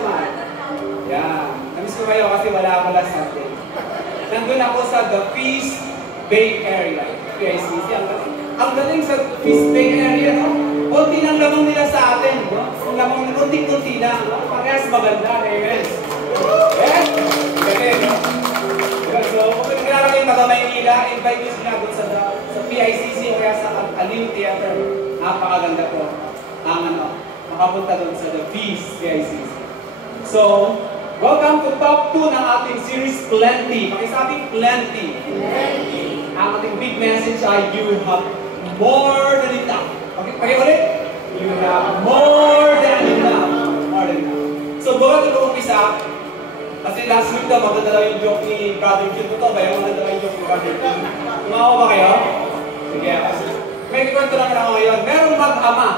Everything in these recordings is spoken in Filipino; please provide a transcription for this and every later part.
naman? Yan. Namiss ko kayo kasi wala ako last Sunday. Nandun ako sa the Peace Bay area. PICC. Ang galing sa Peace Bay area, no? Kunti lang lamang nila sa atin, no? Ang lamang na kunti-kunti lang, no? Parehas maganda, amen. Yes? Galing, no? So, kung nagkala kayo taga Maynila, invite nyo sila doon sa PICC o kaya sa Aliw Theater. Napakaganda po. Makapunta doon sa the Peace PICC. So, welcome to top 2 ng ating series, Plenty. Pakisabing Plenty. Plenty. Ang ating big message ay, you have more than enough. Pakiulit. You have more than enough. More than enough. So, bago ito umpisa, kasi last week daw, maganda daw yung joke ni Brother Jun. Totoo ba yung maganda daw yung joke ni Brother Jun? Tumawa ba kayo? Sige. May kikwento naman ako ngayon. Merong mag-ama.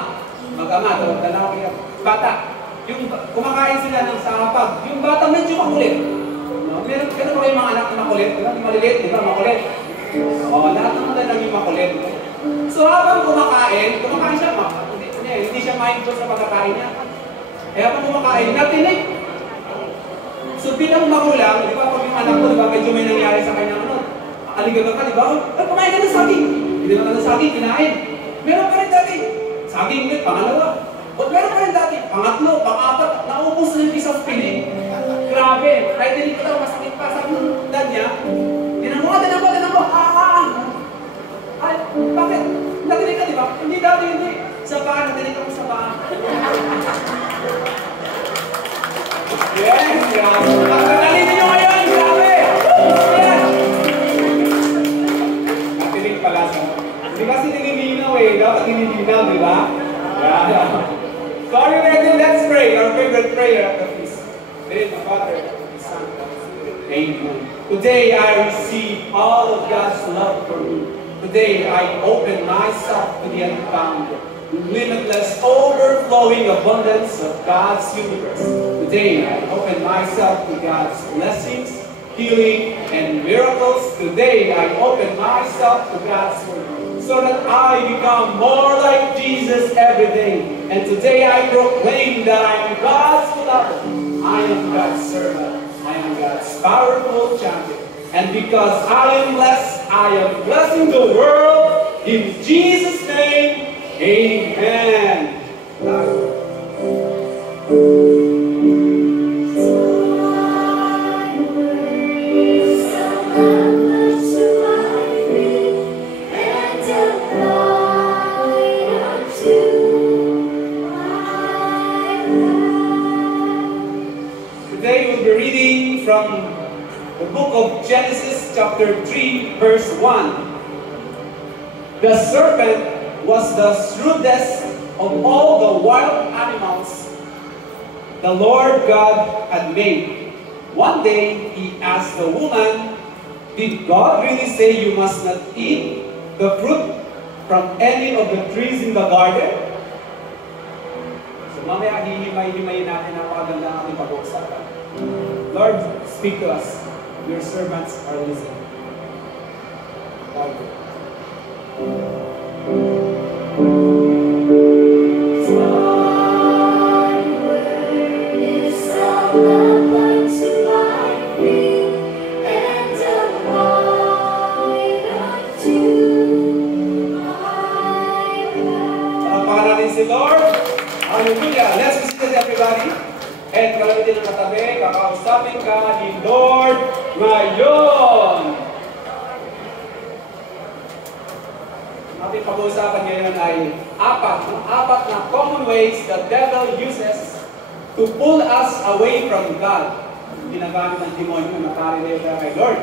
Mag-ama, ito, dala ko kayo. Bata. Yung kumakain sila ng sarapag. Yung bata medyo makulit. No? Meron ba kayong mga anak na makulit? Maliliit, di ba? Makulit. Lahat ng mga naging makulit. So habang kumakain siya, hindi siya mindful sa pagkakain niya. Habang kumakain, natinig. So bilang magulang, di ba, pag yung anak ko, di ba, medyo may nangyari sa kanya, aligaga ka, di ba? Kumain ka ng saging. Hindi naman ng saging, kinain. Meron pa rin dati. Saging ulit, pangalawa. Meron pa rin dati. Pangatlo, pangapat, naubos na yung isang piling. Grabe. Kahit hindi ko daw masakit pa sa dad niya. Tinan mo. Ay, bakit? Natinig ka, di ba? Hindi dati, hindi. Sa paa, natinig ako sa paa. Yes, grabe. Pagkakalinin nyo ngayon, grabe! Yes! Natinig pala sa... Hindi kasi nililinaw eh, dapat nililinaw, di ba? Yeah. So are you ready? Let's pray. Our favorite prayer at the feast. Name of the Father, the Son, and the Spirit. Amen. Today I receive all of God's love for me. Today I open myself to the unbound, limitless, overflowing abundance of God's universe. Today I open myself to God's blessings, healing, and miracles. Today I open myself to God's word, so that I become more like Jesus every day. And today I proclaim that I am God's beloved. I am God's servant. I am God's powerful champion. And because I am blessed, I am blessing the world. In Jesus' name, amen. From the book of Genesis chapter 3 verse 1. The serpent was the shrewdest of all the wild animals the Lord God had made. One day he asked the woman, "Did God really say you must not eat the fruit from any of the trees in the garden?" So mamaya hihimay-himayin natin ang paganda ng ating pag-uusapan. Lord, speak to us. Your servants are listening. Lord. Palakpakan natin si Lord. Hallelujah. Let's be seated, everybody. And kalamitin ng katabi, kakausapin ka ni Lord ngayon. Ating pag-uusapan ngayon ay apat na common ways the devil uses to pull us away from God. Ginagamit ng demonyo na parinig kay Lord.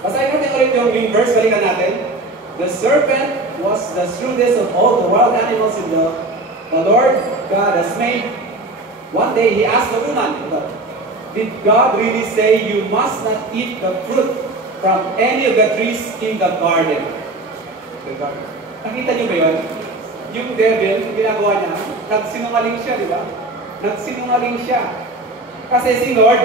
Basahin natin ulit yung verse, balikan natin. The serpent was the shrewdest of all the wild animals in the Lord God has made. One day he asked the woman, "Did God really say you must not eat the fruit from any of the trees in the garden?" Nakita niyo ba yun? Yung devil, ginagawa niya, nagsinungaling siya, di ba? Nagsinungaling siya. Kasi si Lord,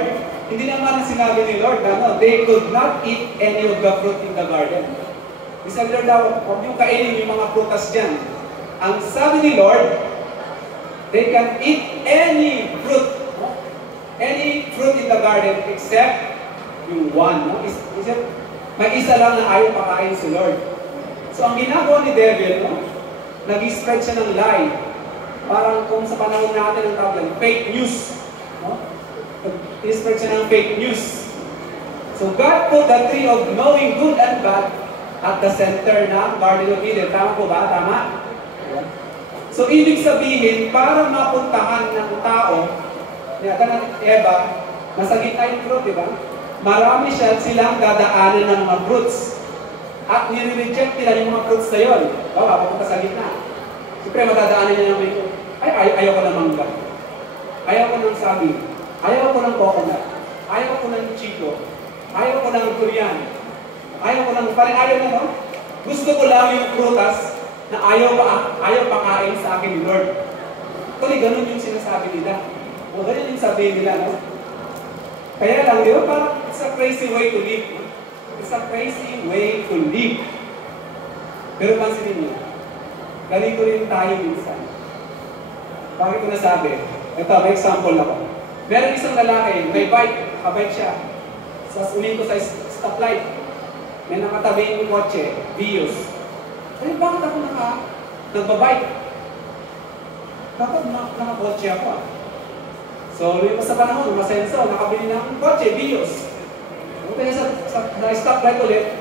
hindi naman sinabi ni Lord, they could not eat any of the fruit in the garden. Sabi Lord daw, huwag yung kainin yung mga prutas dyan. Ang sabi ni Lord, they can eat any fruit garden except yung one. No? May isa lang na ayaw pakain si Lord. So ang ginagawa ni devil, no? Nag-spread siya ng lie. Parang kung sa panahon natin ang tawag yan, fake news. No? Nag-spread siya ng fake news. So God put the tree of knowing good and bad at the center ng Garden of Eden. Tama po ba? Tama? So ibig sabihin, para mapuntahan ng tao, ni Adan at Eva, nasa gitna yung fruit, di ba? Marami silang dadaanan ng mga fruits. At nire-reject nila yung mga fruits na yun. Bawa, papunta sa gitna. Siyempre, matadaanan niya ng may fruit. Ayaw ko ng mangga. Ayaw ko ng saging. Ayaw ko ng coconut. Ayaw ko ng chico. Ayaw ko ng durian. Ayaw ko ng, parang ayaw na, no? Gusto ko lang yung prutas na ayaw pakain sa akin ni Lord. Actually, ganun yung sinasabi nila. O ganun yung sabihin nila, no? Kaya lang, di ba? Parang it's a crazy way to live. It's a crazy way to live. Pero pansinin niyo, ganito rin tayo minsan. Bakit ko nasabi? Ito, may example ako. Meron isang lalaki, may bike, nakabike siya. Unin ko sa stoplight. May nakatabi yung kotse, Vios. Eh, bakit ako nagbabike? Bakit nakakotse ako ah? So, lumipas sa panahon, masenso, nakabili ng kotse, Vios. Kaya sa stoplight ulit,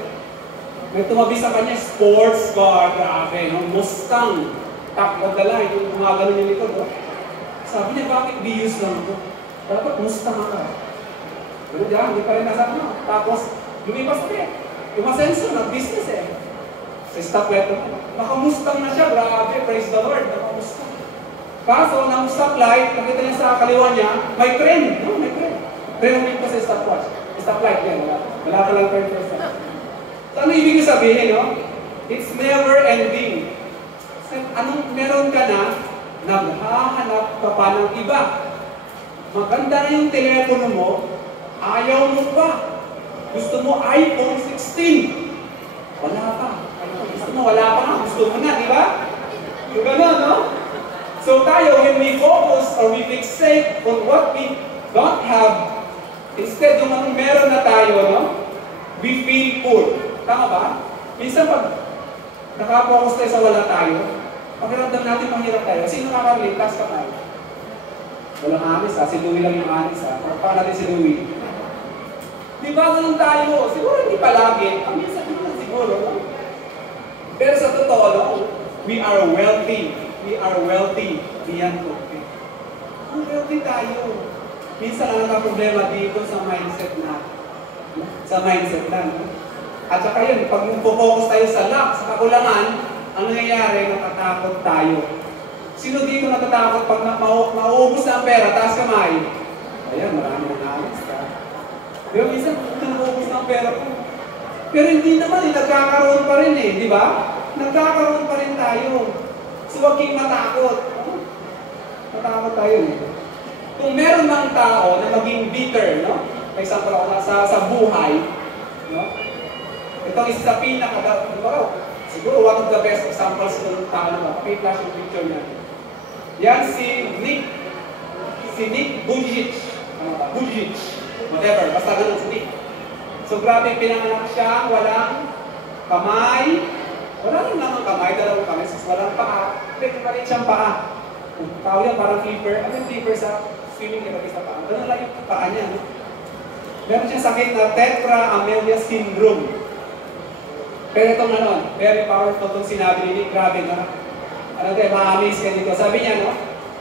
may tumabi sa kanya, sports car, grabe, no? Mustang, top of the line, yung gumagano niya likod. No? Sabi niya, bakit Vios lang ito? Dapat Mustang ako. Pero diyan, hindi pa rin nasa ano. Tapos, lumipas ulit. Yung masenso, nag-business eh. Sa stoplight, naka-Mustang na siya, grabe, praise the Lord, naka-Mustang. Kaso, nang stoplight, nakita niya sa kaliwa niya, may crane, no? May crane. Crane ulit pa sa stopwatch. Stoplight yan, wala ka lang crane first. So, ano ibig sabihin, no? It's never ending. Anong meron ka na, naghahanap ka pa ng iba. Maganda na yung telepono mo, ayaw mo pa. Gusto mo iPhone 16. Wala pa. Gusto mo, wala pa nga. Gusto mo na, di ba? So, gano'n, no? So tayo, when we focus or we fixate on what we don't have, instead yung anong meron na tayo, no? We feel full. Tama ba? Minsan pag nakapokus tayo sa wala tayo, pakiramdam natin mahirap tayo. Sino nakaka-relate? Taas ka tayo. Walang anis ha. Si Louie lang yung anis ha. Pagpaka natin si Louie. Di ba ganun tayo? Siguro hindi palagi. Ang minsan naman siguro. No? Pero sa totoo, no? We are wealthy. We are wealthy beyond compare. Ang wealthy tayo. Minsan lang nagka-problema dito sa mindset na. Sa mindset lang. No? At saka yun, pag focus tayo sa lack, sa kakulangan, ang nangyayari, natatakot tayo. Sino dito natatakot pag mauubos na ang pera, taas kamay? Ayan, marami na nalis ka. Pero minsan, nauubos na ang pera ko. Pero hindi naman, nagkakaroon pa rin eh, di ba? Nagkakaroon pa rin tayo. So, huwag kang matakot. Matakot tayo eh. Kung meron ng tao na maging bitter, no? For example, ako sa buhay, no? Itong isa sa siguro one of the best examples ng tao na paki-flash yung picture niya. Yan si Nick Vujicic. Whatever, basta ganun si Nick. So grabe, pinanganak siya, walang kamay. Wala rin naman kamay, dalawang kamay, walang paa. Pwede pa rin siyang paa. Tao yan, parang flipper. Ano yung flipper sa swimming kaya sa paa? Ganun lang yung paa niya. No? Meron siyang sakit na tetra amelia syndrome. Pero itong ano, very powerful itong sinabi ni Nick. Grabe na. Ano tayo, ma-amaze ka dito. Sabi niya, no?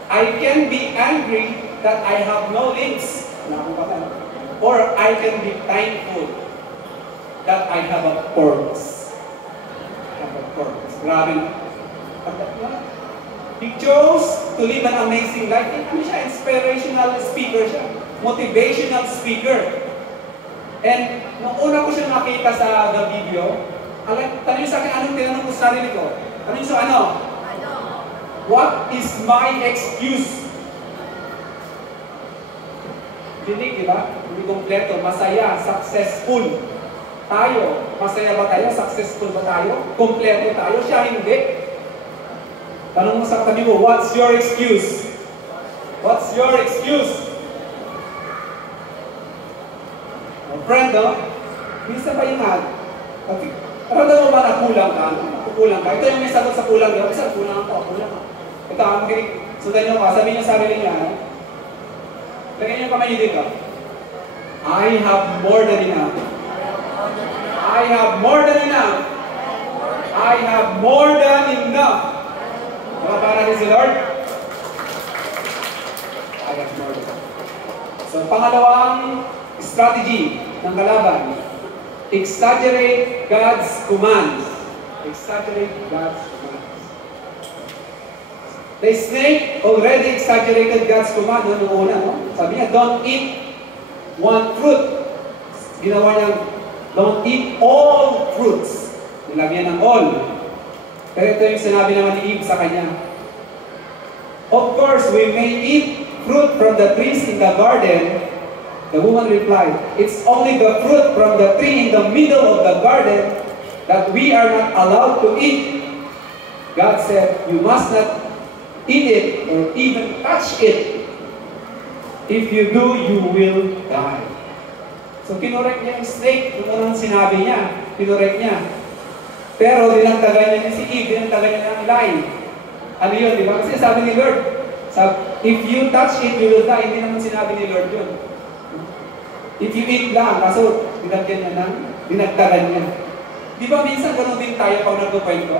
I can be angry that I have no limbs. Wala akong pata, no? Or I can be thankful that I have a purpose. Grabe na. He chose to live an amazing life. Ano siya? Inspirational speaker siya. Motivational speaker. And nung una ko siya nakita sa the video, tanong sa akin, anong tinanong ko sa sarili ko? Tanong sa ano? What is my excuse? Dinig, di ba? Hindi kompleto. Masaya, successful. Tayo, masaya ba tayo? Successful ba tayo? Kompleto tayo? Siya hindi. Tanong mo sa tabi mo, what's your excuse? What's your excuse? Friend, no? Minsan pa yung Ramdam mo ba na kulang ka? Kulang ka? Ito yung may sagot sa kulang. Kasi kulang ako, kulang ako. Ito, makinig. Sundan nyo ka. Sabihin nyo sa sarili niya. Lagyan nyo yung kamay nyo dito. I have more than enough. I have more than enough. I have more than enough. Para natin si Lord. I have more than enough. So, pangalawang strategy ng kalaban. Exaggerate God's commands. Exaggerate God's commands. The snake already exaggerated God's command noong una. No? Sabi niya, don't eat one fruit. Ginawa niya, don't eat all fruits. Nilagyan ng all. Pero ito yung sinabi naman ni Eve sa kanya. Of course, we may eat fruit from the trees in the garden. The woman replied, it's only the fruit from the tree in the middle of the garden that we are not allowed to eat. God said, you must not eat it or even touch it. If you do, you will die. So kinorek niya yung snake kung anong sinabi niya. Kinorek niya. Pero dinagdagan niya si Eve, dinagdagan niya ng lie. Ano yun, di ba? Kasi sabi ni Lord, if you touch it, you will die. Hindi naman sinabi ni Lord yun. If you eat lang, kaso dinagdagan niya. Di ba minsan ganun din tayo pag nagkukwento?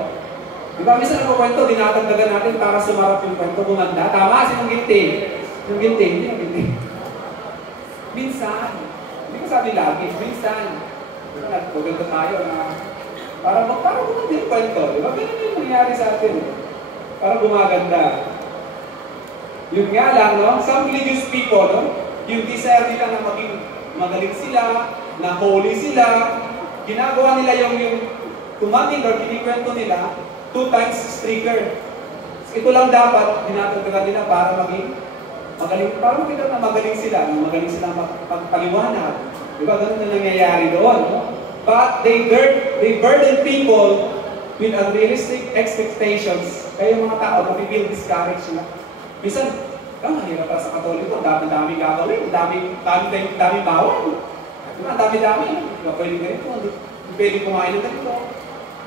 Di ba minsan nagkukwento, dinadagdagan natin para sumarap yung kwento, gumanda. Tama, sinong ginti? Yung ginti, hindi yung ginti. Minsan, hindi ko sabi lagi, minsan. Di ba nagkukwento tayo na para gumanda yung kwento. Di ba ganun yung nangyari sa atin? Para gumaganda. Yun nga lang, no? Some religious people, no? Yung desire nila na maging magaling sila, na holy sila, ginagawa nila yung commanding Lord, kinikwento nila, 2 times stricter. Ito lang dapat, dinatagdagan nila para maging magaling, para makita na magaling sila magpaliwanag. Diba, ganun na nangyayari doon. No? But they burden people with unrealistic expectations. Kaya yung mga tao, mapipil discouraged sila. Minsan, hirap para sa Katoliko, dami gagawin, dami bawal. Diba, dami. Diba, pwede ganito, pwede kumain ng ganito.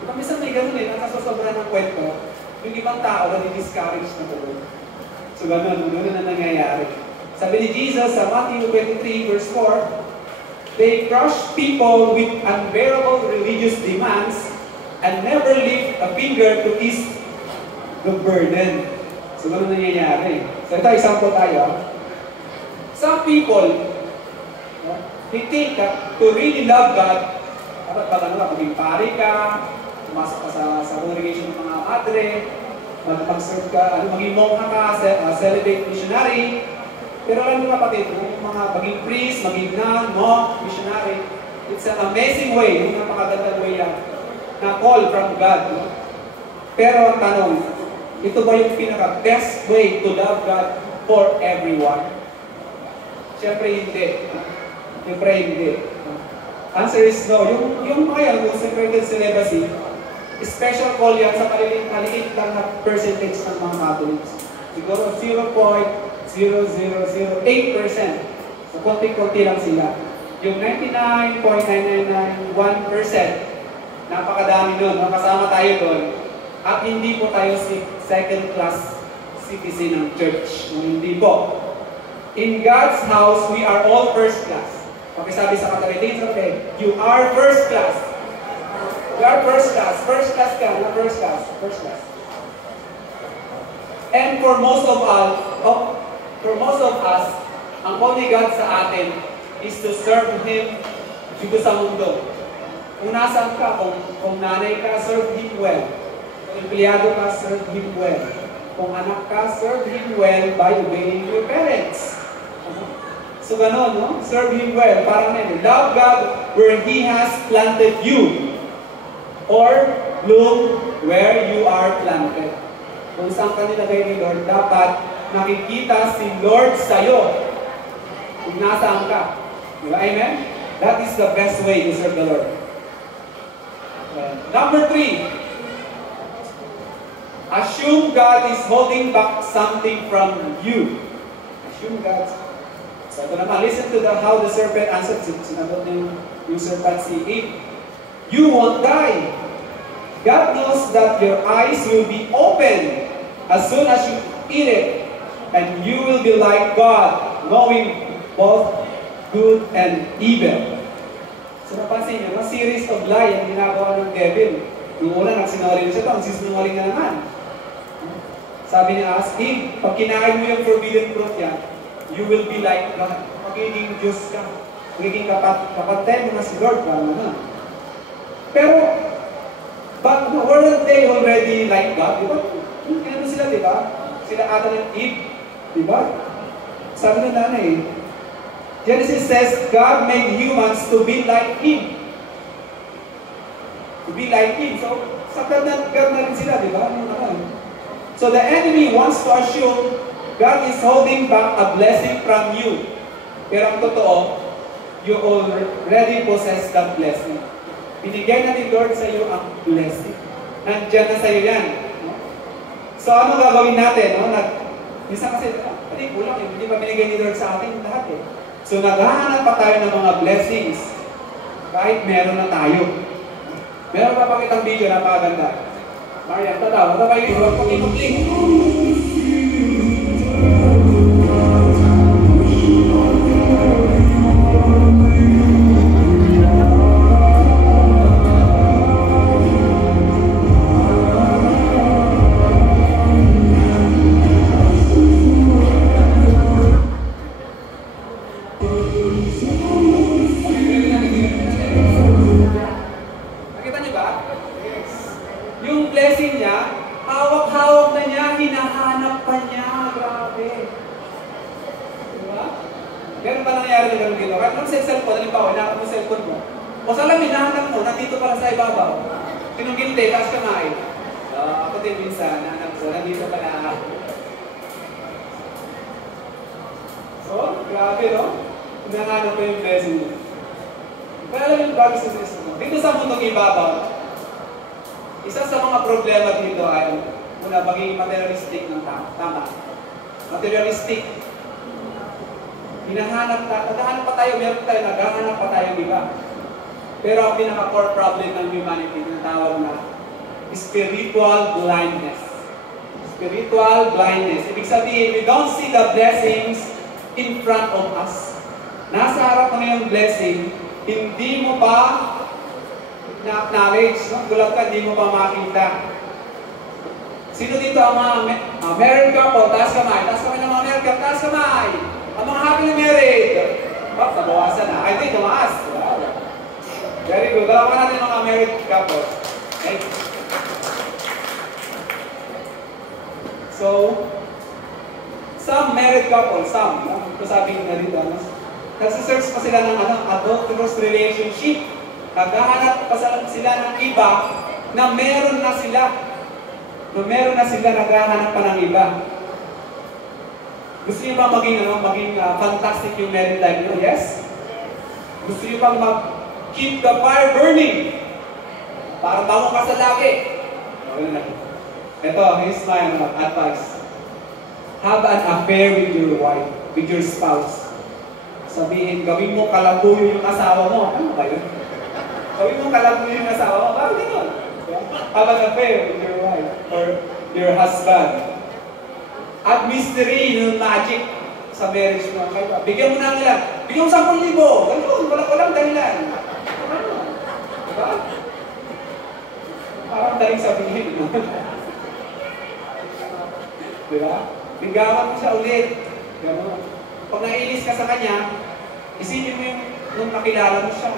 Diba, minsan may ganun nakasosobra ng kwento, yung ibang tao na di-discourage na po. So, ganun na nangyayari. Sabi ni Jesus sa Matthew 23, verse 4, they crush people with unbearable religious demands and never lift a finger to ease the burden. So, ganun nangyayari. So, ito, example tayo. Some people, they think that to really love God, dapat maging pari ka, pumasok ka sa congregation ng mga madre, mag-serve ka, maging mongha ka, celebrate missionary. Pero alam mo kapatid, yung mga maging priest, maging nun, monk, missionary, it's an amazing way, yung napakagandang way yan, na call from God. No? Pero ang tanong, ito ba yung pinaka-best way to love God for everyone? Siyempre hindi. Siyempre hindi. Answer is no. Yung mga yan, yung segregated celibacy, special call yan sa maliit lang na percentage ng mga Catholics. Siguro 0.0008%. So, konti-konti lang sila. Yung 99.9991%, napakadami nun. Kasama tayo doon. At hindi po tayo second-class citizen ng church. Hindi po. In God's house, we are all first class. Pakisabi sa katabi, okay, you are first class. You are first class. First class ka, not first class. First class. And for most of us, ang call ni God sa atin is to serve Him dito sa mundo. Kung nasaan ka, kung nanay ka, serve Him well. Kung empleyado ka, serve Him well. Kung anak ka, serve Him well by obeying your parents. So ganon, no? Serve Him well. Parang love God where He has planted you. Or bloom where you are planted. Kung saan ka nilagay ni Lord, dapat nakikita si Lord sa'yo. Kung nasaan ka. Diba? Amen? That is the best way to serve the Lord. Number 3. Assume God is holding back something from you. Assume God So ito naman, listen to how the serpent answered. Sinagot yung serpent si Eve. You won't die. God knows that your eyes will be open as soon as you eat it. And you will be like God, knowing both good and evil. So napansin niyo, series of lie ang ginagawa ng devil. Yung una, nagsinungaling siya ito, ang sisinungaling na naman. Sabi niya, Eve, pag kinain mo yung forbidden fruit yan, you will be like God. Magiging Diyos ka. Magiging kapatid mo na si Lord. Pero, but weren't they already like God? Diba? Ano sila, diba? Sila Adam and Eve. Diba? Sabi ng nanay, Genesis says, God made humans to be like Him. To be like Him. So, sa God na rin sila, diba? So the enemy wants to assume God is holding back a blessing from you. Pero ang totoo, you already possess that blessing. Binigay na ni Lord sa iyo ang blessing. Nandiyan na sa iyo yan. So ano gagawin natin? Minsan kasi, kulang hindi pa binigay ni Lord sa atin lahat eh. So naghahanap pa tayo ng mga blessings kahit meron na tayo. Meron pa pakitang video na maganda. Mariam, tatawa. Tatawa yung iba pag-inukling. Nakita niyo ba? Yung blessing niya, hawak-hawak na niya, hinahanap pa niya. Grabe. Diba? Ganun ba nangyari na ganun dito? Kahit sa cellphone, halimbawa, hinahanap mo cellphone mo. O salamin, hinahanap mo, nandito pala sa ibabaw. Sinuginte, taas kamay. Ako din minsan, nahanap ko, nandito pala. So, grabe, no? Hinahanap ko yung blessing niya. Kaya alam yung bago sa system mo. Dito sa mundong ibabaw, isa sa mga problema dito ay muna maging materialistic ng tama. Materialistic. Naghahanap pa tayo, meron tayo, naghahanap pa tayo, di ba? Pero ang pinaka-core problem ng humanity, tinatawag na spiritual blindness. Spiritual blindness. Ibig sabihin, we don't see the blessings in front of us. Nasa harap mo na yung blessing, hindi mo pa na-acknowledge, no? Gulat ka, hindi mo pa makita. Sino dito ang mga married couple? Taas kamay. Taas kamay ng mga married couple. Taas kamay. Ang mga happily married. Oh, nabawasan na. I think, tumaas. Wow. Very good. Dalawa natin mga married couple. Okay. So, some married couple, ito sabi nyo na dito, nagsisearch pa sila ng adulterous relationship. Naghahanap pa sila ng iba na meron na sila. Naghahanap pa ng iba. Gusto niyo ba maging fantastic yung married life nyo? Yes? Gusto niyo bang keep the fire burning? Para bango ka sa lagi. Ito, here's my advice. Have an affair with your wife, with your spouse. Sabihin, gawin mo kalabuyo yung asawa mo. Ano ba yun? Gawin mo kalabuyo yung asawa mo. Bakit ganun? Have an affair with your wife or your husband. Add mystery, yung magic sa marriage mo. Bigyan mo na nila. Bigyan mo 10,000. Ganun, walang dahilan. Diba? Parang daling sabihin. Diba? Ligawan mo siya ulit. Ganun. Pag naiinis ka sa kanya, isipin mo yung nung nakilala mo siya.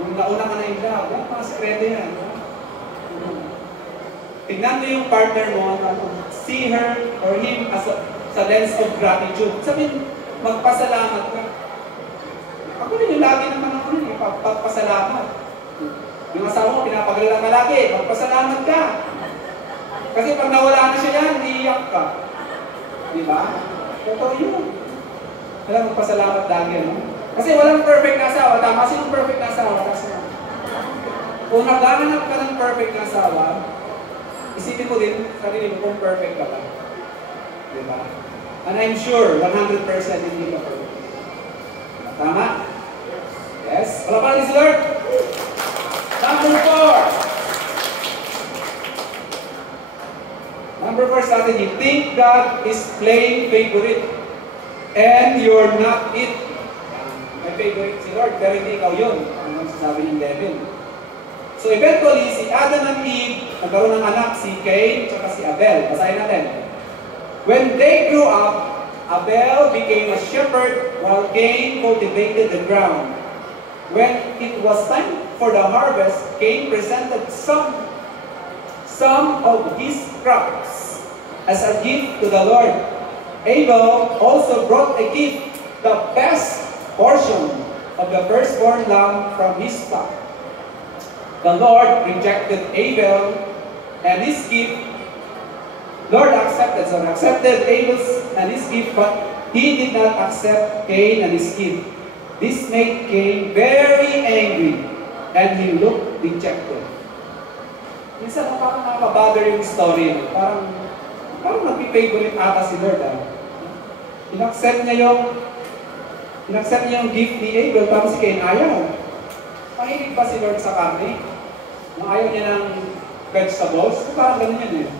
Nung nauna ka na yung love. Yan, mga sekreto yan. Tignan mo yung partner mo, see her or him as sa lens of gratitude. Sabihin, magpasalamat ka. Ako rin yung lagi naman ako rin, pagpasalamat. Yung asawa mo, pinapagalala ka lagi, magpasalamat ka. Kasi pag nawala na siya yan, iiyak ka. Diba? Totoo yun. Alam, magpasalamat lagi, no? Kasi walang perfect na asawa. Tama, sinong perfect na asawa? Kung naghahanap ka ng perfect na asawa, isipin mo din, sarili mo kung perfect ka ba. Diba? And I'm sure, 100% hindi ka perfect. Palapalan ni si Lord. Number 4. Number 4 strategy. Think God is playing favorite and you're not it. May favorite si Lord, pero hindi ikaw yun. Ano sasabi ng devil? So eventually, si Adam and Eve, nagkaroon ng anak, si Cain, at si Abel. Basahin natin. When they grew up, Abel became a shepherd while Cain cultivated the ground. When it was time for the harvest, Cain presented some of his crops as a gift to the Lord. Abel also brought a gift, the best portion of the firstborn lamb from his flock. The Lord rejected Abel and his gift. Lord accepted Abel's and his gift, but he did not accept Cain and his gift. This made Cain very angry, and he looked dejected. Minsan parang nakaka-bother yung story. Parang nag-favorite ata si Lord. In-accept niya yung gift ni Abel, tapos si Cain ayaw. Mahilig ba si Lord sa karne? Ayaw niya ng vegetables? Parang ganun yun eh.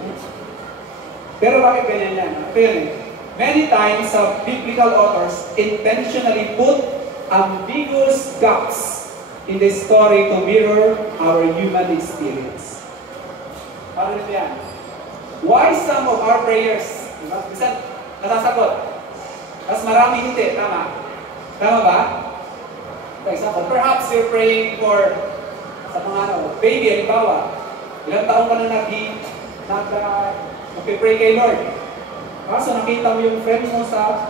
Pero bakit ganyan yan? Ito yun eh. Many times, biblical authors intentionally put ambiguous gaps in the story to mirror our human experience. Parang ito yan. Why some of our prayers, minsan natasagot, tapos marami hindi, tama? Tama ba? For example, perhaps you're praying for sa mga baby, halimbawa, ilang taong ka na nag-pray kay Lord. Kaso nakita mo yung friend mo sa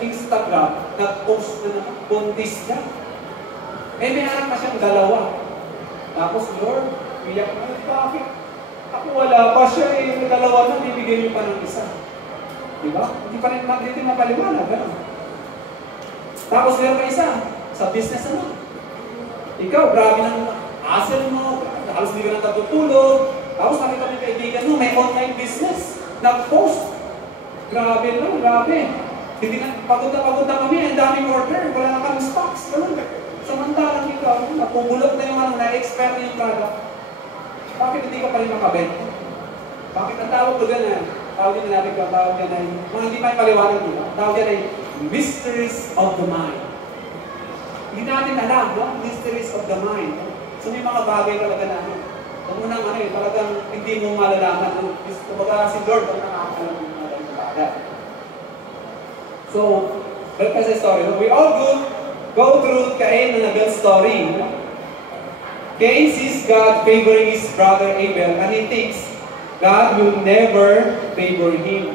Instagram, nag-post na buntis niya. May anak na siyang dalawa. Tapos, Lord, iyak na, bakit? Ako wala pa siya may dalawa na, bibigyan niyo pa ng isa. Diba? Hindi pa rin mapaliwanag. Tapos, meron pa isa, sa business naman. Ikaw, grabe ng hassle mo, halos hindi ka nang natutulog. Tapos nakita mo yung kaibigan mo, may online business. Nag-post. Grabe no, grabe. Hindi na, pagod na kami, ang daming order, wala na kami stocks. Samantalang ikaw, napubulot na yung na-expert na yung product. Bakit hindi ka pa rin makabenta? Bakit ang tawag ko dyan tawag din natin kung tawag yan ay, mga hindi may paliwanag nila, tawag yan ay mysteries of the mind. Hindi natin alam, mysteries of the mind. So may mga bagay talaga na unang talagang hindi mo malalaman. Kumbaga si Lord ang nakakalam ng mga bagay. So, back sa story. We all go through Cain and Abel's story. Cain sees God favoring his brother Abel and he thinks God will never favor him.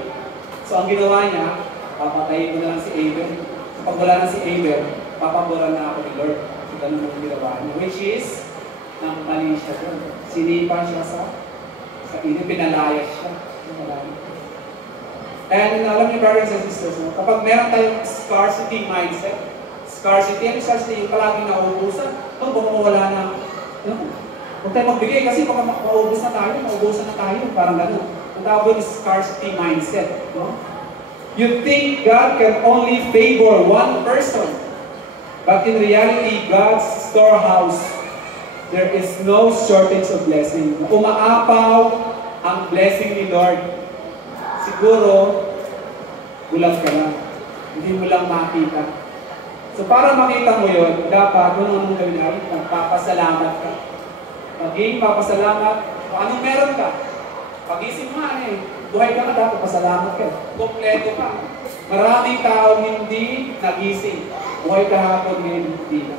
So ang ginawa niya, papatayin ko na lang si Abel. Kapag wala na si Abel, papaboran na ako ni Lord. So ganun ang ginawa niya. Which is, nang mali siya doon. Sinipa siya sa inyo, pinalayas siya. And alam niyo, brothers and sisters, kapag meron tayong scarcity mindset, yung palaging nauubusan, baka mawala na. Huwag tayo magbigay kasi baka maubusan na tayo, parang gano'n. Ang tawag is scarcity mindset. No? You think God can only favor one person, but in reality, God's storehouse, there is no shortage of blessing. Umaapaw ang blessing ni Lord. Siguro, gulat ka lang. Hindi mo lang makita. So para makita mo yun, dapat anong gawin natin? Magpapasalamat ka. Maging papasalamat. Kung anong meron ka. Pag-isip mo buhay ka dapat pasalamat ka. Kompleto ka. Maraming tao hindi nagising. Buhay ka hapon ngayon, hindi na.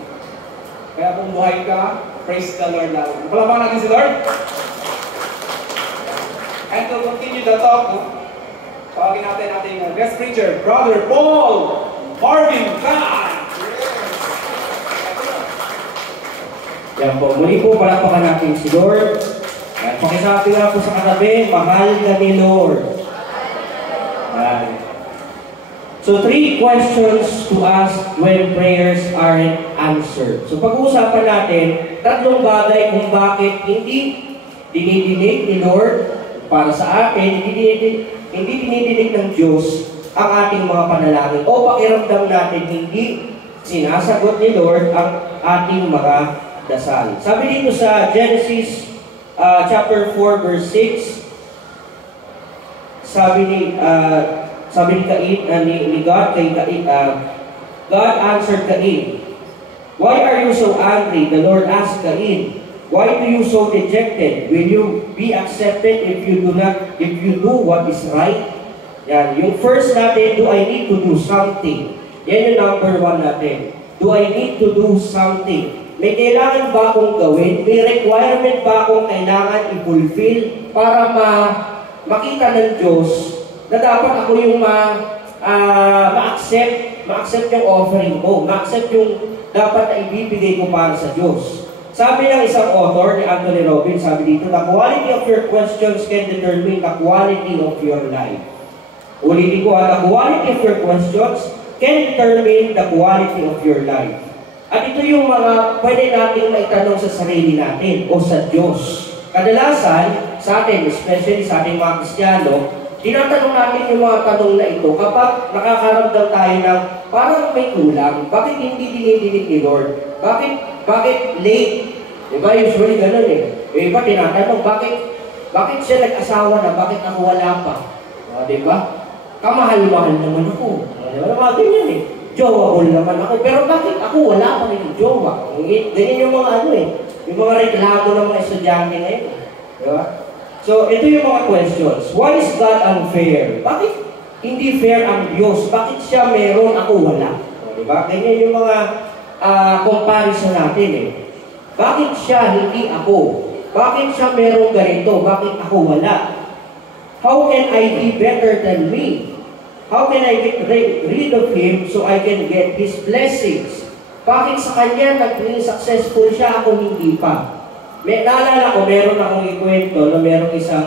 Kaya kung buhay ka, praise the Lord lalo. Napalapakan natin si Lord. And to continue the talk, tawagin natin ating guest preacher, Brother Paul Marvin Khan. Yan po, muli po palapakan natin si Lord. At pakisabi nga po sa katabi, mahal na ni Lord. So 3 questions to ask when prayers aren't answered. So pag-uusapan natin, 3 bagay kung bakit hindi dinidinig ni Lord para sa atin, hindi dinidinig ng Diyos ang ating mga panalangin. O pakiramdam natin, hindi sinasagot ni Lord ang ating mga dasal. Sabi dito sa Genesis chapter 4 verse 6, sabi ni Cain, ni God kay Cain, God answered Cain, "Why are you so angry?" The Lord asked Cain, "Why do you so dejected? Will you be accepted if you do what is right?" Yan, yung first natin, do I need to do something? Yan yung number 1 natin. Do I need to do something? May kailangan ba akong gawin? May requirement ba akong kailangan i-fulfill para makita ng Diyos na dapat ako yung ma-accept yung offering ko, ma-accept yung dapat na ibibigay ko para sa Diyos. Sabi ng isang author, ni Anthony Robbins, sabi dito, "The quality of your questions can determine the quality of your life." Ulitin ko, the quality of your questions can determine the quality of your life. At ito yung mga pwede nating maitanong sa sarili natin o sa Diyos. Kadalasan, sa atin, especially sa ating mga Kristiyano, tinatanong natin yung mga tanong na ito kapag nakakaramdam tayo ng parang may kulang. Bakit hindi dinidinig ni Lord? Bakit late? Diba? Usually ganun eh. Yung iba tinatanong, bakit siya nag-asawa na? Bakit ako wala pa? Diba? Kamahal-mahal naman ako. Diba? Mga ganyan eh. Jowa-ul naman ako. Pero bakit ako wala pa rin jowa? Ganyan yung mga yung mga reklamo ng mga estudyante ngayon. Diba? So, ito yung mga questions. Why is God unfair? Bakit hindi fair ang Diyos? Bakit siya meron, ako wala? Diba? Ganyan yung mga comparison natin eh. Bakit siya hindi ako? Bakit siya meron ganito? Bakit ako wala? How can I be better than me? How can I get rid of him so I can get his blessings? Bakit sa kanya naging successful siya, ako hindi pa? Naalala ko, meron akong ikwento na merong isang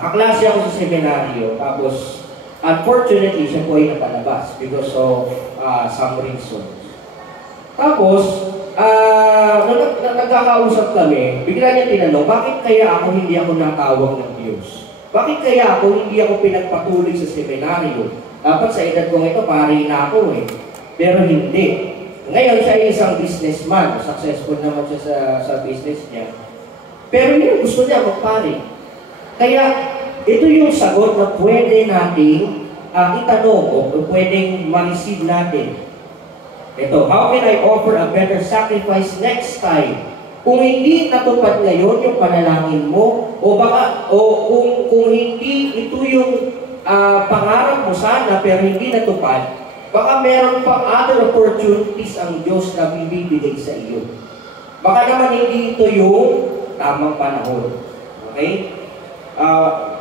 kaklase ako sa seminaryo. Tapos, unfortunately, siya po ay napalabas because of some reasons. Tapos, nung nagkakausap kami, bigla niya tinanong, bakit kaya ako hindi ako natawag ng Diyos? Bakit kaya ako hindi ako pinagpatuloy sa seminaryo? Dapat sa edad kong ito, pari na ako eh. Pero hindi. Ngayon, siya ay isang businessman. Successful naman siya sa business niya. Pero yun, gusto niya magpari. Kaya, ito yung sagot na pwede nating itanong o pwedeng ma-receive natin. Ito, how can I offer a better sacrifice next time? Kung hindi natupad ngayon yung panalangin mo, kung hindi ito yung pangarap mo sana pero hindi natupad, baka meron pang other opportunities ang Diyos na bibigay sa iyo. Baka naman hindi ito yung tamang panahon. Okay?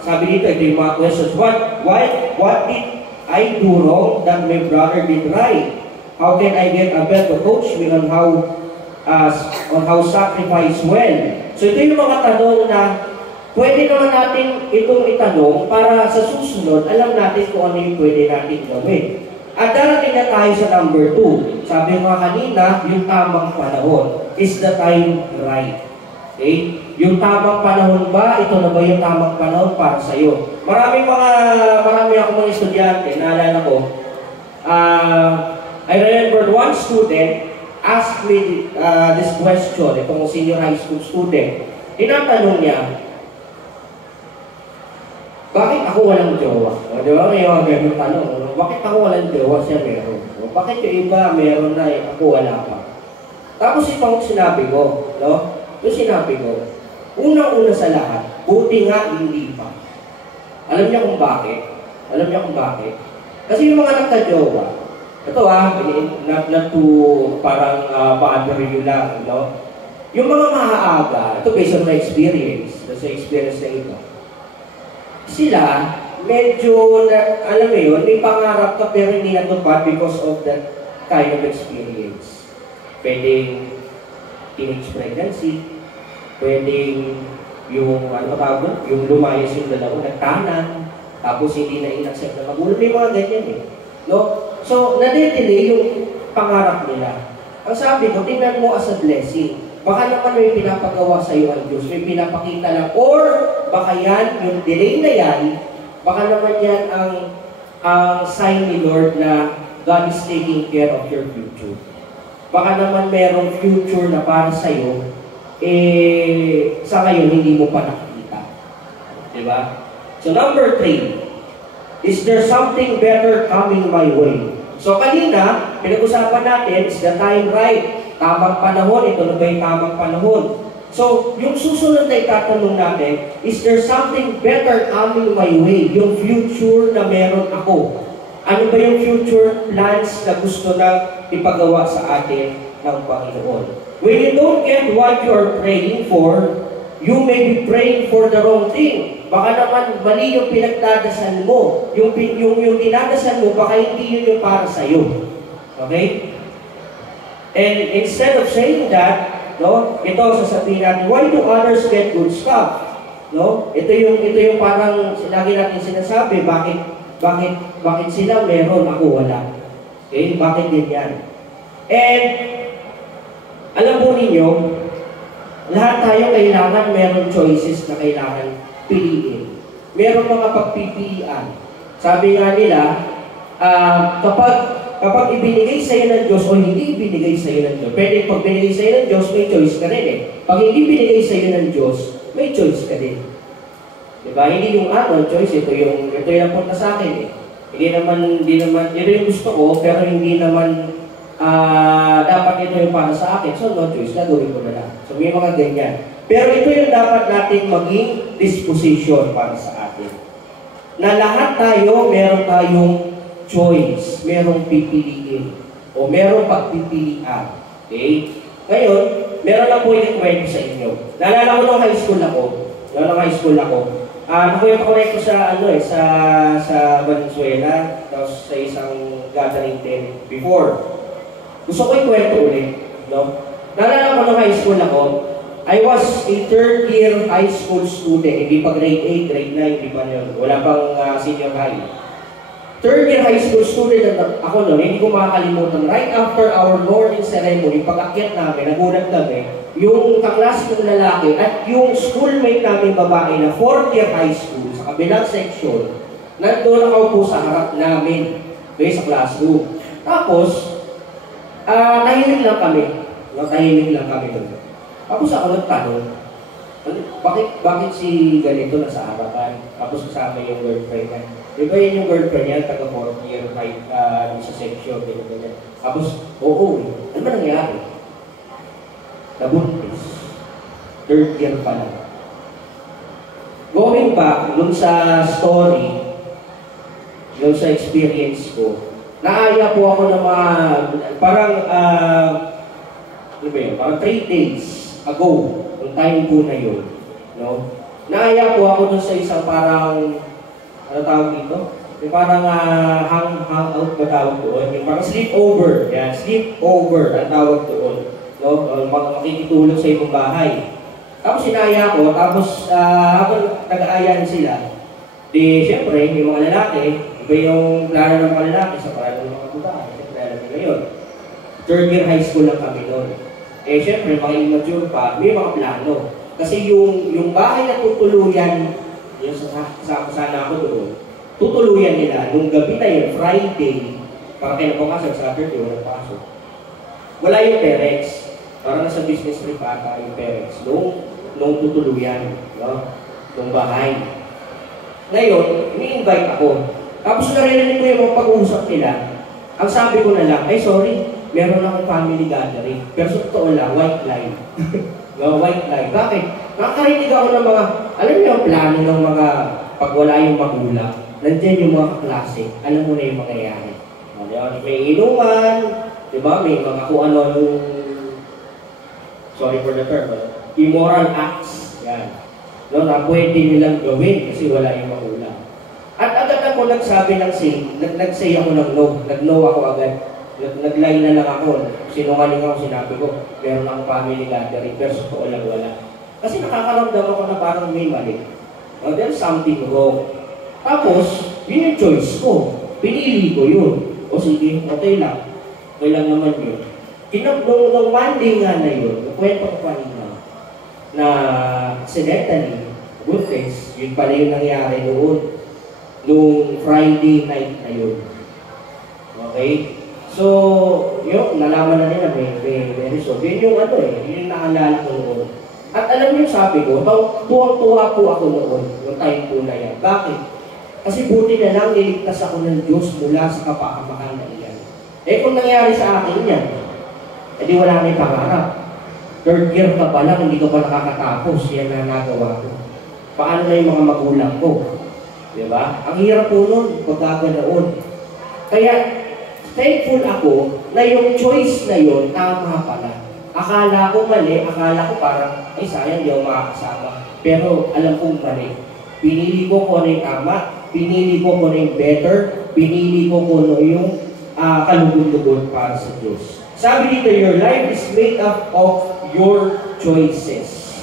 Sabi dito, ito yung mga questions. What did I do wrong that my brother did right? How can I get a better coach me on how sacrifice well? So ito yung mga tanong na pwede naman natin itong itanong para sa susunod, alam natin kung ano yung pwede natin gawin. At darating na tayo sa number 2. Sabi ko kanina, yung tamang panahon. Is the time right? Okay? Yung tamang panahon ba? Ito na ba yung tamang panahon para sa iyo? Marami akong mga estudyante, naalala ko, I remember one student asked me this question, itong senior high school student. Tinatanong niya, bakit ako walang jowa? Di ba? May mga ganun tanong. Bakit ako walang jowa? Siya meron. Bakit yung iba meron na ako wala pa? Tapos itong sinabi ko, no? Yung sinabi ko, unang-una sa lahat, buti nga hindi pa. Alam niya kung bakit? Kasi yung mga nagka-jowa, ito not to parang pa-review lang, no? Yung mga mahaaga, ito based on my experience, sa experience na ito, sila, medyo, alam mo yun, may pangarap ka pero hindi natupad because of that kind of experience. Pwedeng teenage pregnancy, pwedeng yung, yung lumayas yung dalawa, nagtanan, tapos hindi na in-accept na magulang. May mga ganyan eh. No? So, nade-delay yung pangarap nila. Ang sabi ko, tingnan mo as a blessing. Baka naman may pinapagawa sa iyo ang Diyos, may pinapakita lang, or baka yan, yung delay na yan, baka naman yan ang sign ni Lord na God is taking care of your future. Baka naman merong future na para sa'yo, sa ngayon hindi mo pa nakikita. Diba? So number 3, is there something better coming my way? So kanina, pinag-usapan natin, is the time right? Tamang panahon, ito na ba yung tamang panahon? So, yung susunod na itatanong natin, is there something better coming my way? Yung future na meron ako. Ano ba yung future plans na gusto na ipagawa sa atin ng Panginoon? When you don't get what you are praying for, you may be praying for the wrong thing. Baka naman mali yung pinagdadasal mo. Yung dinadasal mo, baka hindi yun yung para sa'yo. Okay? And instead of saying that, no, ito sasabihin natin, why do others get good stuff? No? Ito yung parang lagi natin sinasabi, bakit sila meron, ako wala? Okay? Bakit din yan? And alam po ninyo, lahat tayo kailangan meron choices na kailangan piliin. Meron mga pagpipilian. Sabi nga nila, kapag ibinigay sa'yo ng Diyos o hindi ibinigay sa'yo ng Diyos, pwede pag binigay sa'yo ng Diyos, may choice ka rin eh. Pag hindi binigay sa'yo ng Diyos, may choice ka din. Diba? Hindi yung choice, ito yung napunta sa akin eh. Hindi naman, ito yung gusto ko, pero hindi naman dapat ito yung para sa akin. So no choice, gagawin ko na lang. So may mga ganyan. Pero ito yung dapat natin maging disposition para sa atin. Na lahat tayo, meron tayong choice, merong pipiliin, o merong pagpipilian. Okay? Ngayon, meron lang po yung kwento sa inyo. Naalala ko nung high school ako. Nakuya ko rin ko sa Valenzuela, tapos sa isang gathering din before. Gusto ko yung kwento ulit. No? Naalala ko nung high school ako, I was a third year high school student. Hindi pa grade 8, grade 9, hindi pa yun. Wala pang senior high. Third year high school student ako noon, hindi ko makakalimutan. Right after our morning ceremony, pag-akyat namin, nagulat kami, yung kaklase ng lalaki at yung schoolmate namin babae na 4th year high school sa kabilang section, nandun ako po sa harap namin, sa classroom. Tapos, tahimik lang kami. Doon. Tapos ako nagtanong, bakit si ganito nasa harapan? Tapos kasama yung girlfriend niya. Di ba yun yung girlfriend niya, taga 4th year sa section, ganyan. Tapos, ano ba nangyari? Nabuntis. 3rd year pa lang. Going back, nung sa story, nung sa experience ko, naaya po ako ng mga, parang 3 days ago, nung time po na yun, no? Naaya po ako dun sa isang parang, ano tawag dito? Yung parang hangout ba tawag doon? Yung parang sleepover. Yan, sleepover ang tawag doon. No? Makikitulog sa ibang bahay. Tapos sinaya ko, tapos habang nag-aayan sila, di syempre, yung mga lalaki, iba yung plano ng mga lalaki sa plano ng mga babae. Siyempre, alam nyo ngayon. 3rd year high school lang kami noon. Eh, syempre, mga immature pa, may mga plano. Kasi yung bahay na tutuluyan, yung sana ako doon, tutuluyan nila, nung gabi na yun, Friday, para kinabukasan, Saturday, walang pasok. Wala yung parents. Parang nasa business trip ata yung parents. Nung tutuluyan, no? Nung bahay. Ngayon, ini-invite ako. Tapos narinig ko yung mga pag-uusap nila. Ang sabi ko na lang, sorry, meron akong family gathering. Pero sa totoo lang, white lie. No, white lie. Bakit? Nakakarinig ako ng mga, alam niyo ang plano ng mga pag wala yung magulang, nandiyan yung mga klase, alam mo na yung mangyayari. May inuman, di ba? May mga kung ano yung, sorry for the term, immoral acts. Yan. No, na pwede nilang gawin kasi wala yung magulang. At agad ako nagsabi ng nag-say ako ng no. Nag-no ako agad. Nag-lie na lang ako. Sinungaling ako, sinabi ko, meron akong family gathering, pero sa totoo lang wala. Kasi nakakaramdam ako na parang may mali. There's something wrong. Tapos, yun yung choice ko. Pinili ko yun. O sige, okay lang. Okay lang naman yun. Nung Monday nga na yun, kwento ko kanina, na accidentally, buntis, yun pala yung nangyari noon. Nung Friday night na yun. Okay? So, yun, nalaman na nila may result. Yun yung yun yung naalala ko noon. At alam niyo, sabi ko, tuwang-tuwa po ako noon, yung time po na yan. Bakit? Kasi buti na lang niligtas ako ng Diyos mula sa kapahamakan na iyan. Kung nangyari sa akin yan, edi wala na yung pangarap. Third year ka pa lang, hindi ka pa nakakatapos, yan na nagawa ko. Paano na yung mga magulang ko? Diba? Ang hirap po nun, pagkaganoon. Kaya, thankful ako na yung choice na yun, tama pala. Akala ko mali, akala ko parang, ay sayang, di ako makakasama. Pero alam kong mali. Pinili ko kung ano yung tama, pinili ko kung ano yung better, pinili ko kung ano yung kalugod-lugod para sa Diyos. Sabi dito, your life is made up of your choices.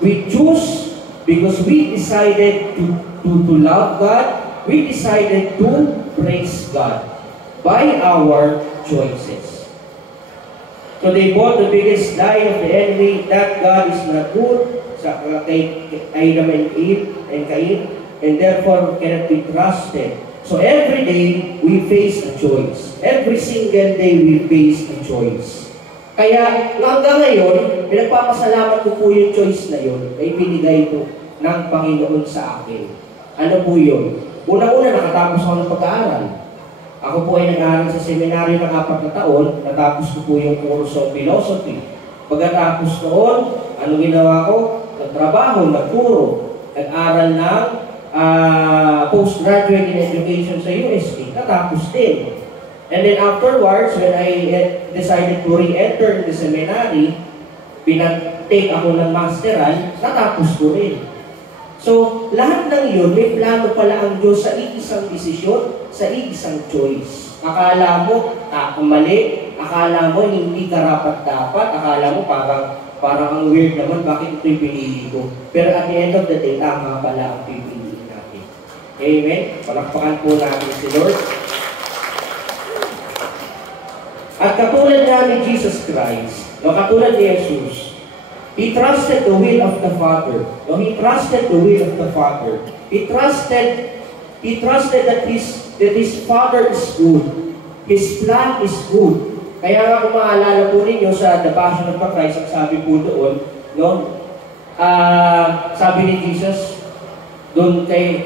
We choose because we decided to love God, we decided to praise God by our choices. So they bought the biggest lie of the enemy that God is not good sa kay Adam and Eve and Cain, and therefore cannot be trusted. So every day we face a choice. Every single day we face a choice. Kaya hanggang ngayon, pinagpapasalamat ko po yung choice na yun ay binigay po ng Panginoon sa akin. Ano po yun? Una-una, nakatapos ako ng pag-aaral. Ako po ay nag-aaral sa seminaryo ng 4 na taon, natapos ko po yung kurso ng philosophy. Pagkatapos noon, ano ginawa ko? Nagtrabaho, nagturo, nag-aral ng postgraduate in education sa UST, natapos din. And then afterwards, when I decided to re-enter in the seminary, pinag-take ako ng masteral, natapos ko rin. So, lahat ng yun, may plano pala ang Diyos sa iisang desisyon, sa iisang choice. Akala mo, mali, akala mo hindi karapat-dapat, akala mo parang ang weird naman, bakit ito'y pinili ko. Pero at the end of the day, tama pala ang pipiliin natin. Amen? Palakpakan po natin si Lord. At katulad na ni Jesus Christ, katulad ni Jesus, He trusted the will of the Father. He trusted the will of the Father. He trusted that his Father is good. His plan is good. Kaya nga kung maalala po ninyo sa The Passion of Christ, ang sabi po doon, sabi ni Jesus, doon kay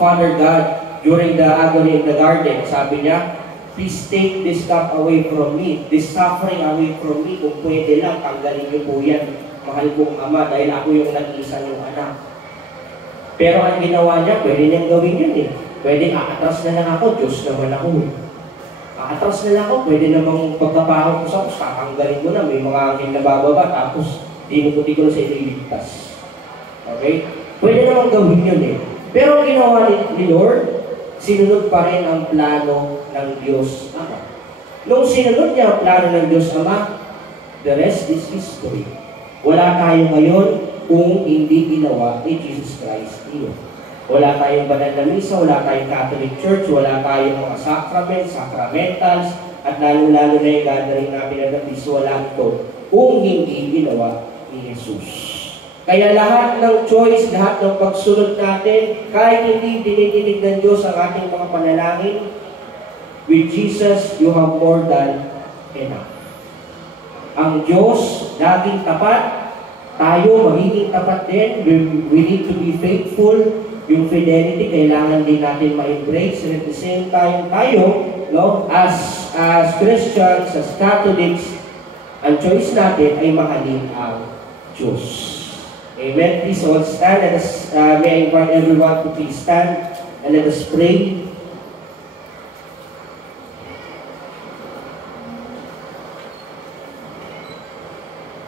Father God, during the agony in the garden, sabi niya, please take this cup away from me, this suffering away from me. Kung pwede lang, tanggalin niyo po yan, mahal kong Ama, dahil ako yung nag-isa yung anak. Pero ang ginawa niya, pwede niyang gawin yun eh. Pwede, aatras na lang ako, Diyos naman ako. Aatras na lang ako, pwede namang pagkapahon ko sa kus, tatanggalin ko na, may mga angin na bababa, tapos dinuputi ko na sa ililigtas. Okay? Pwede namang gawin yun eh. Pero ang ginawa ni Lord, sinunod pa rin ang plano ng Diyos Ama. Nung sinunod niya ang plano ng Diyos Ama, the rest is history. Wala tayo ngayon kung hindi ginawa ni Jesus Christ iyon. Wala tayong banal na misa, wala tayong Catholic Church, wala tayong mga sacraments, sacramentals, at lalo-lalo na yung gathering natin na napiso, wala ito kung hindi ginawa ni Jesus. Kaya lahat ng choice, lahat ng pagsunod natin, kahit hindi dinidinig ng Diyos ang ating mga panalangin, with Jesus, you have more than enough. Ang Diyos, laging tapat, tayo magiging tapat din. We need to be faithful. Yung fidelity, kailangan din natin ma-embrace. And at the same time, tayo, as Christians, as Catholics, ang choice natin ay mahalin ang Diyos. Amen. Please all stand. Let us, may I invite everyone to please stand and let us pray.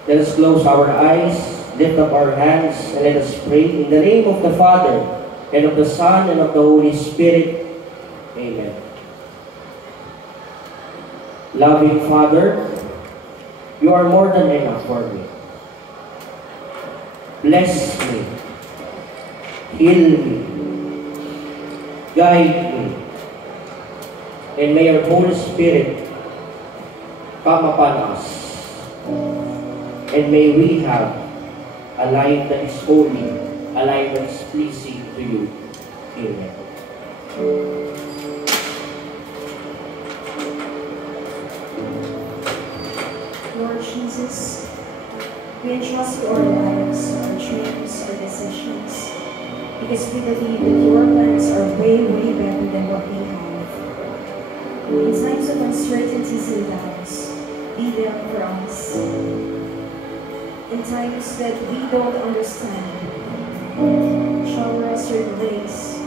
Let us close our eyes, lift up our hands, and let us pray in the name of the Father, and of the Son, and of the Holy Spirit. Amen. Loving Father, you are more than enough for me. Bless me, heal me, guide me, and may your Holy Spirit come upon us, and may we have a life that is holy, a life that is pleasing to you. Amen. We entrust you our lives, our dreams, our decisions, because we believe that your plans are way, way better than what we have. In times of uncertainties and doubts, be there for us. In times that we don't understand, shower us your grace.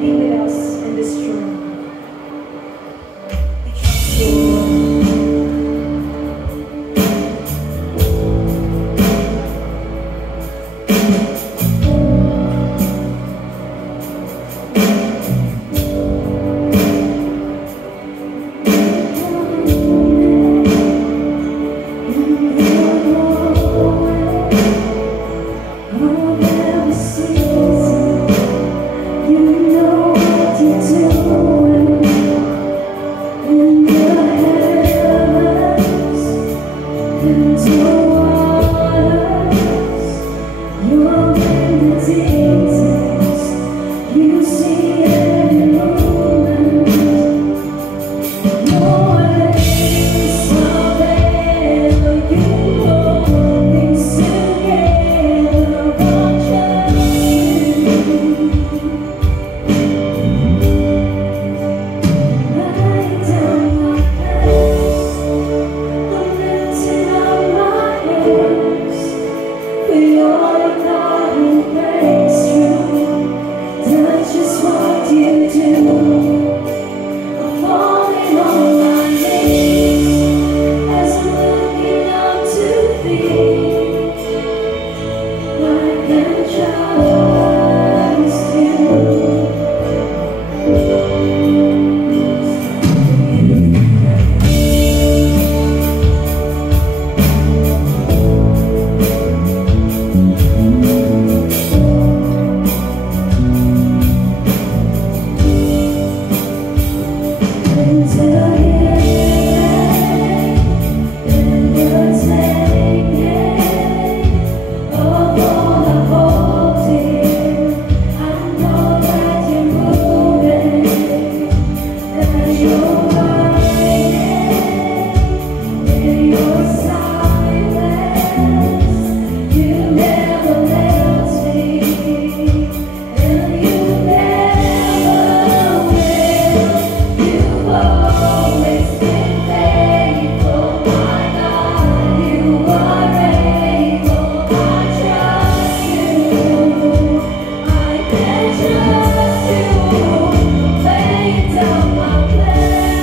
Be with us in this journey. We trust you, Lord. Down my plan.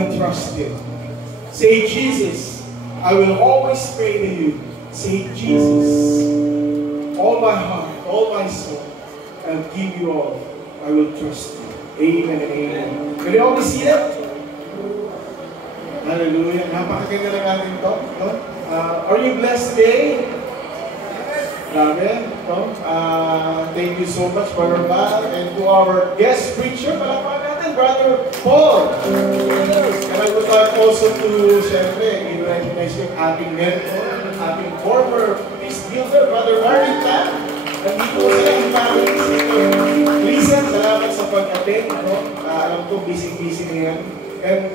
I trust Him. Say, Jesus, I will always pray to you. Say, Jesus, all my heart, all my soul, I'll give you all. I will trust you. Amen and amen. Can you all be seated? Hallelujah. Napakaganda ng ating to. No? Are you blessed today? Grabe. No? Thank you so much, Brother Val, and to our guest preacher, palakpakan natin, Brother Paul. And I would like also to, siyempre, i-recognize yung ating mentor, ating former peace builder, Brother Marvin Tan. Nandito sila yung family. Lisa, salamat sa pag-attend. No? Alam ko, busy-busy ngayon. And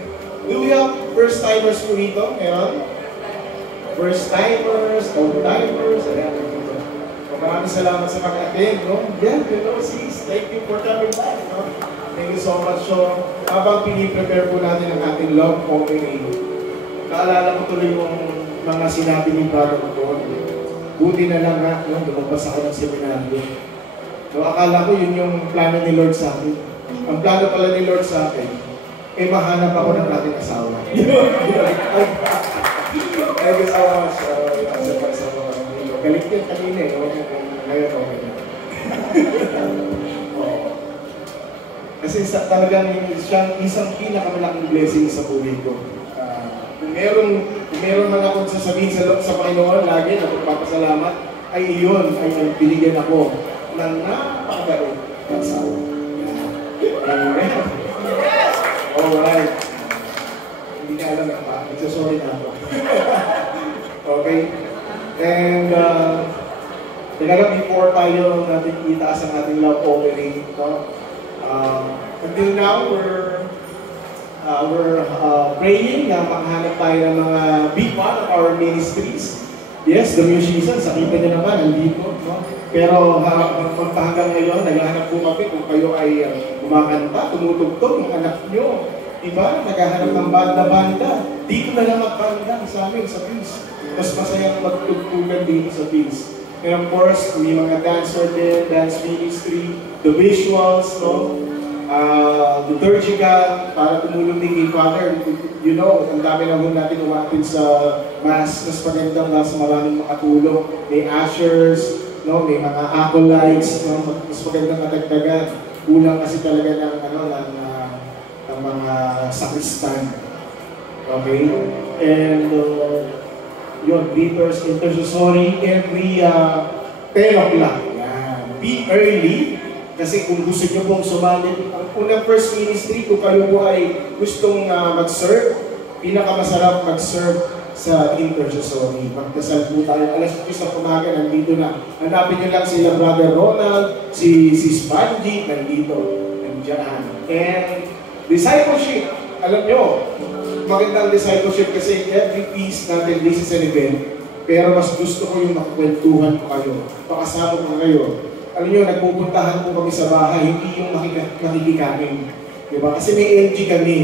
do we have first-timers po rito? Meron? First-timers, old-timers, ayan. Maraming salamat sa pag-attend. No? Yeah, hello sis. Thank you for coming back. No? Thank you so much. So, habang piniprepare po natin ang ating love opening, naalala ko tuloy yung mga sinabi ni Brother Paul. Buti na lang nga, no? Lumabas ako ng seminaryo. So, akala ko yun yung plano ni Lord sa akin. Ang plano pala ni Lord sa akin, mahanap ako ng ating asawa. Thank you so much. Sa pagsama. Galit yun kanina eh. Ngayon okay na. Kasi talagang siyang isang pinakamalaking blessing sa buhay ko. Kung meron man akong sasabihin sa Panginoon lagi na pagpapasalamat, ay iyon ay binigyan ako ng napakagano'n ng asawa. Amen. Alright. Hindi ka alam na pa. Nagsasorry na ako. Okay. And, talaga before tayo natin itaas ang ating love offering, no? Until now, we're praying na makahanap tayo ng mga big one of our ministries. Yes, the musicians, nakita nyo naman, nandito. No? Pero hanggang ngayon, naghahanap po kami kung kayo ay kumakanta, tumutugtog, yung anak nyo. Diba? Naghahanap ng banda-banda. Dito na lang magbanda sa amin, sa Peace. Mas masayang magtugtugan dito sa Peace. And of course, may mga dancer din, dance ministry, the visuals, no? Liturgical, para tumulong din kay Father. You know, ang dami na hon natin umatin sa Mass, mas magandang nasa maraming makatulong. May ushers, no? May mga acolytes, no? Mas magandang matagdagan. Kulang kasi talaga ng, ng mga sakristan. Okay? And, yun, greeters, intercessory, every 10 o'clock. Be early, kasi kung gusto nyo pong sumali, ang unang first ministry, kung kayo po ay gustong mag-serve, pinakamasarap mag-serve sa intercessory. Magdasal po tayo, alas 10 sa umaga, nandito na. Hanapin nyo lang sila Brother Ronald, si Spanji, nandito, nandiyan. And discipleship, alam nyo, magandang discipleship kasi every piece natin, this is an event, pero mas gusto ko yung makakwentuhan ko kayo, makasama ko kayo. Alam nyo, nagpupuntahan po kami sa bahay, hindi yung makikikain. Diba? Kasi may LG kami.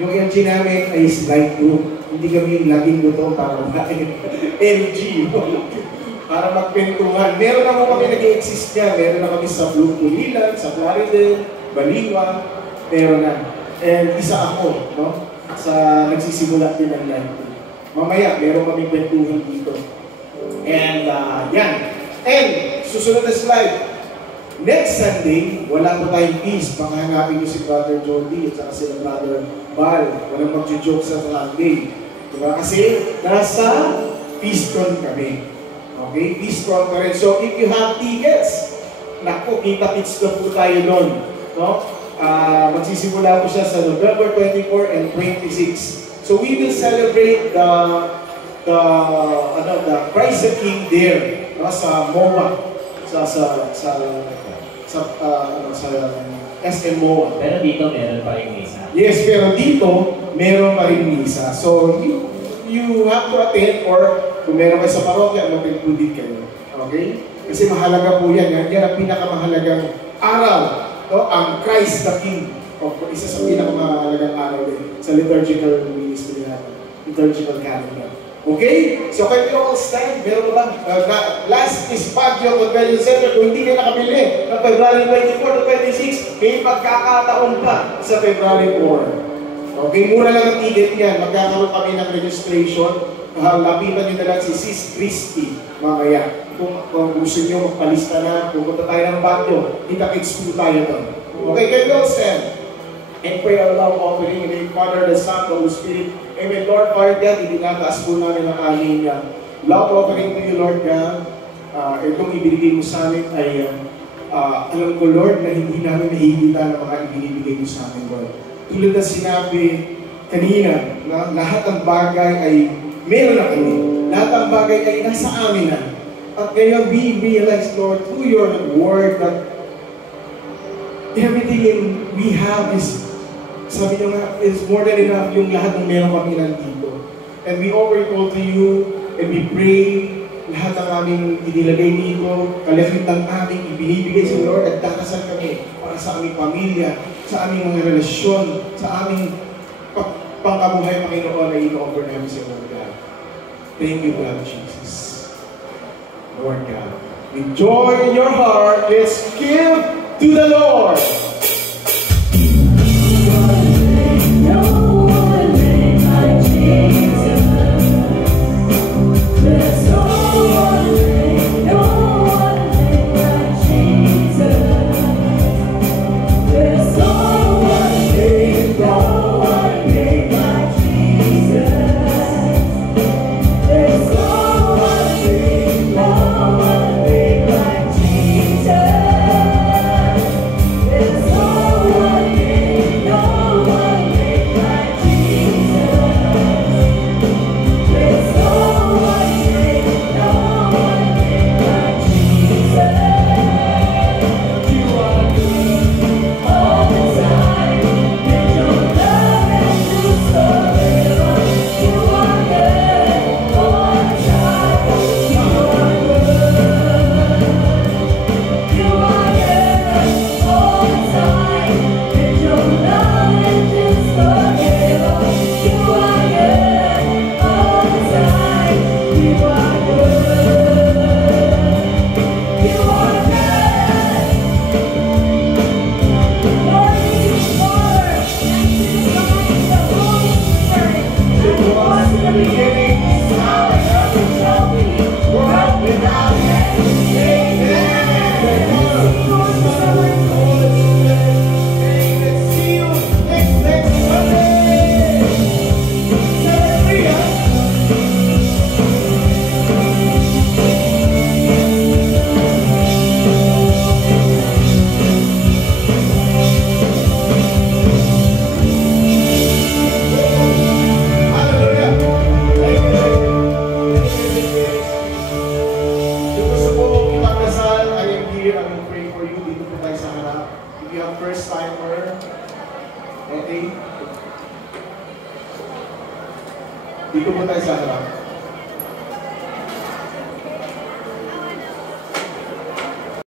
Yung LG namin ay light room. Hindi kami yung laging luto para kumain. LG. Para magkwentuhan. Meron na po kami nag-i-exist niya. Meron na kami sa Blue Pulilan, sa Plaridel, Baliwa. Meron na. And isa ako, no? Sa nagsisimula din ng live. Mamaya, meron kami kwentuhan dito. And, yan. And, susunod na slide. Next Sunday, wala po tayong peace. Panghanapin niyo si Brother Jody at saka si Brother Val. Walang mag-joke sa Sunday. Diba? Kasi, nasa Peacetron kami. Okay? Peacetron ka rin. So, if you have tickets, naku, kita-kits na po tayo doon. No? Magsisimula po siya sa November 24 and 26. So we will celebrate the Christ the King there, no, sa MOA, sa SM MOA. Pero dito meron pa rin misa. Yes, pero dito meron pa rin misa. So you have to attend, or kung meron kayo sa parokya, mag-include kayo. Okay? Kasi mahalaga po yan. Yan ang pinakamahalagang aral. No, ang Christ the King, isa sa pinakamahalagang araw din sa liturgical ministry natin, liturgical calendar. Okay? So kayo all stand, meron ba? Last is Baguio Convention Center. Kung hindi kayo nakabili ng February 24 to 26, may pagkakataon pa sa February 4. Okay, mura lang ang ticket niyan. Magkakaroon kami ng registration. Lapitan nyo na lang si Sis Christy mamaya. Kung gusto nyo magpalista na, pupunta tayo ng Baguio. Kita-kits po tayo doon. Okay, can you all stand and pray our love offering in the name of Father, the Son, the Holy Spirit. Amen. Lord, Father God, itinataas po namin ang aming love offering to you, Lord God. Itong ibinigay mo sa amin ay alam ko, Lord, na hindi namin nahihita ng mga ibinibigay mo sa amin, Lord. Tulad na sinabi kanina, na lahat ng bagay ay meron na kami. Lahat ng bagay ay nasa amin na. At ngayon, we realize, Lord, through your word that everything we have is, sabi nyo nga, is more than enough yung lahat ng meron kami nandito. And we already call to you, and we pray, lahat ng aming inilagay dito, kalahit ng aming ibinibigay sa Lord, at dakasan kami para sa aming pamilya, sa aming mga relasyon, sa aming pangkabuhay, Panginoon, na ino-offer namin sa Lord God. Thank you, God Jesus. Lord God, with joy in your heart, let's give to the Lord. No one made like Jesus. There's no one made like Jesus. There's no one made like Jesus. There's no one made like Jesus. There's no one made like Jesus. There's no one made like Jesus. You are good all the time, and your love endures forever. You are good all the time. You are good. You are good all the time, and your love endures forever. You are good all the time. You are good. You are good. Lord, we give you honor, and to the Son, and the Holy Spirit, as it was in the beginning, is now, and ever shall be, world without end. Amen. Lord, celebrate the Holy Spirit. Let's see you next Sunday. Hallelujah. Hallelujah. Kung gusto po mong ipagdasal, I am here, I will pray for you. Dito po tayo sa harap. If you have first timer, okay? Dito po tayo sa harap.